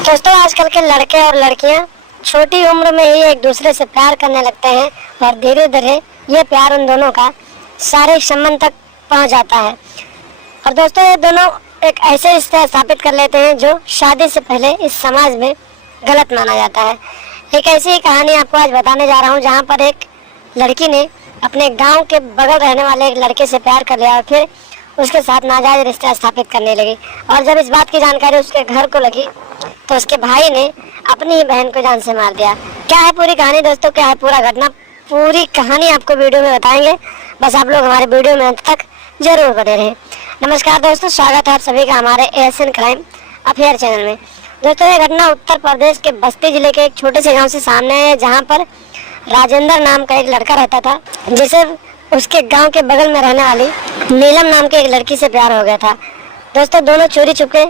दोस्तों, आजकल के लड़के और लड़कियां छोटी उम्र में ही एक दूसरे से प्यार करने लगते हैं और धीरे धीरे ये प्यार उन दोनों का शारीरिक संबंध तक पहुंच जाता है। और दोस्तों, ये दोनों एक ऐसे रिश्ते स्थापित कर लेते हैं जो शादी से पहले इस समाज में गलत माना जाता है। एक ऐसी कहानी आपको आज बताने जा रहा हूँ जहाँ पर एक लड़की ने अपने गांव के बगल रहने वाले एक लड़के से प्यार कर लिया और फिर उसके साथ नाजायज रिश्ता स्थापित करने लगी। और जब इस बात की जानकारी उसके घर को लगी तो उसके भाई ने अपनी ही बहन को जान से मार दिया। क्या है पूरी कहानी दोस्तों, क्या है पूरा घटना, पूरी कहानी आपको वीडियो में बताएंगे। बस आप लोग हमारे वीडियो में अंत तक जरूर बने रहें। नमस्कार दोस्तों, स्वागत है आप सभी का हमारे एएसएन क्राइम अफेयर चैनल में। दोस्तों, ये घटना उत्तर प्रदेश के बस्ती जिले के एक छोटे से गांव से सामने है, जहां पर राजेंद्र नाम का एक लड़का रहता था, जिसे उसके गांव के बगल में रहने वाली नीलम नाम की एक लड़की से प्यार हो गया था। दोस्तों, दोनों चोरी छुपके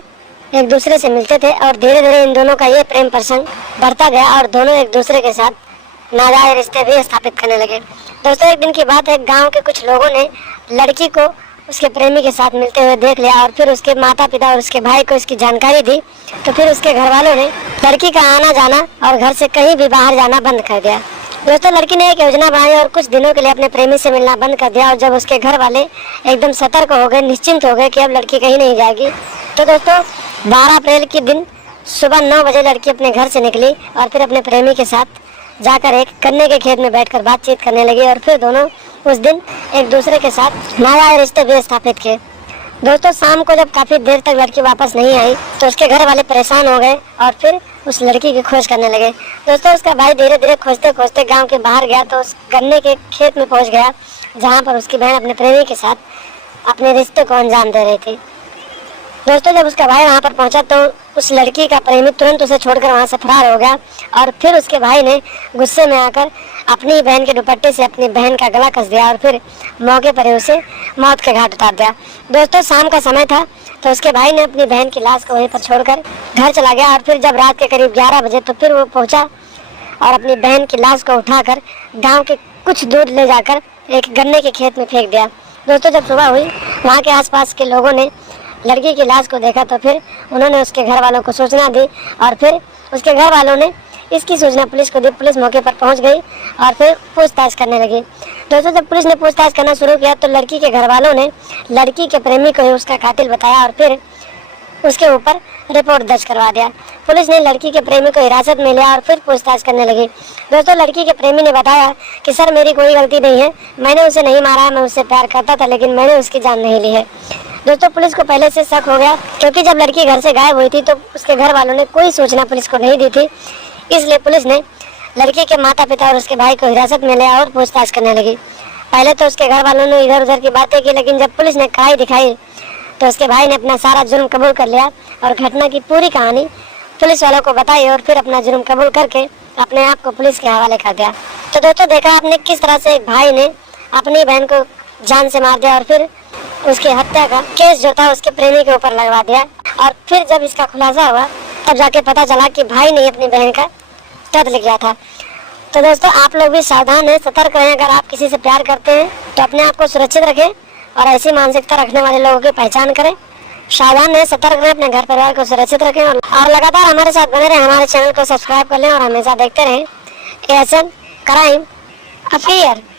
एक दूसरे से मिलते थे और धीरे धीरे इन दोनों का ये प्रेम प्रसंग बढ़ता गया और दोनों एक दूसरे के साथ नाजायज रिश्ते भी स्थापित करने लगे। दोस्तों, एक दिन की बात है, गांव के कुछ लोगों ने लड़की को उसके प्रेमी के साथ मिलते हुए देख लिया और फिर उसके माता पिता और उसके भाई को इसकी जानकारी दी। तो फिर उसके घर वालों ने लड़की का आना जाना और घर से कहीं भी बाहर जाना बंद कर दिया। दोस्तों, लड़की ने एक योजना बनाई और कुछ दिनों के लिए अपने प्रेमी से मिलना बंद कर दिया। और जब उसके घर वाले एकदम सतर्क हो गए, निश्चिंत हो गए कि अब लड़की कहीं नहीं जाएगी, तो दोस्तों 12 अप्रैल के दिन सुबह 9 बजे लड़की अपने घर से निकली और फिर अपने प्रेमी के साथ जाकर एक गन्ने के खेत में बैठकर बातचीत करने लगी और फिर दोनों उस दिन एक दूसरे के साथ नाजायज रिश्ते भी स्थापित किए। दोस्तों, शाम को जब काफी देर तक लड़की वापस नहीं आई तो उसके घर वाले परेशान हो गए और फिर उस लड़की की खोज करने लगे। दोस्तों, उसका भाई धीरे धीरे खोजते खोजते गांव के बाहर गया तो उस गन्ने के खेत में पहुंच गया, जहां पर उसकी बहन अपने प्रेमी के साथ अपने रिश्ते को अंजाम दे रही थी। दोस्तों, जब उसका भाई वहां पर पहुंचा तो उस लड़की का प्रेमी तुरंत उसे छोड़कर वहां से फरार हो गया और फिर उसके भाई ने गुस्से में आकर अपनी बहन के दुपट्टे से अपनी बहन का गला कस दिया और फिर मौके पर ही उसे मौत के घाट उतार दिया। दोस्तों, शाम का समय था तो उसके भाई ने अपनी बहन की लाश को वहीं पर छोड़कर घर चला गया और फिर जब रात के करीब 11 बजे तो फिर वो पहुंचा और अपनी बहन की लाश को उठाकर गाँव के कुछ दूर ले जाकर एक गन्ने के खेत में फेंक दिया। दोस्तों, जब सुबह हुई वहाँ के आसपास के लोगों ने लड़की की लाश को देखा तो फिर उन्होंने उसके घर वालों को सूचना दी और फिर उसके घर वालों ने इसकी सूचना पुलिस को दी। पुलिस मौके पर पहुंच गई और फिर पूछताछ करने लगी। दोस्तों, जब पुलिस ने पूछताछ करना शुरू किया तो लड़की के घर वालों ने लड़की के प्रेमी को ही उसका कातिल बताया और फिर उसके ऊपर रिपोर्ट दर्ज करवा दिया। पुलिस ने लड़की के प्रेमी को हिरासत में लिया और फिर पूछताछ करने लगी। दोस्तों, लड़की के प्रेमी ने बताया कि सर, मेरी कोई गलती नहीं है, मैंने उसे नहीं मारा है, मैं उससे प्यार करता था लेकिन मैंने उसकी जान नहीं ली है। दोस्तों, पुलिस को पहले से शक हो गया क्योंकि जब लड़की घर से गायब हुई थी तो उसके घर वालों ने कोई सूचना पुलिस को नहीं दी थी, इसलिए पुलिस ने लड़की के माता पिता और उसके भाई को हिरासत में लिया और पूछताछ करने लगी। पहले तो उसके घर वालों ने इधर उधर की बातें की, लेकिन जब पुलिस ने कड़ाई दिखाई तो उसके भाई ने अपना सारा जुर्म कबूल कर लिया और घटना की पूरी कहानी पुलिस वालों को बताई और फिर अपना जुर्म कबूल करके अपने आप को पुलिस के हवाले कर दिया। तो दोस्तों, देखा आपने किस तरह से एक भाई ने अपनी बहन को जान से मार दिया और फिर उसकी हत्या का केस जो था उसके प्रेमी के ऊपर लगवा दिया। और फिर जब इसका खुलासा हुआ तब जाके पता चला कि भाई ने अपनी बहन का कत्ल किया था। तो दोस्तों, आप लोग भी सावधान हैं, सतर्क रहें। अगर आप किसी से प्यार करते हैं तो अपने आप को सुरक्षित रखें और ऐसी मानसिकता रखने वाले लोगों की पहचान करें। सावधान रहें, सतर्क रहें, अपने घर परिवार को सुरक्षित रखें और लगातार हमारे साथ बने रहें। हमारे चैनल को सब्सक्राइब कर लें और हमेशा देखते रहें एएसएन क्राइम अफेयर।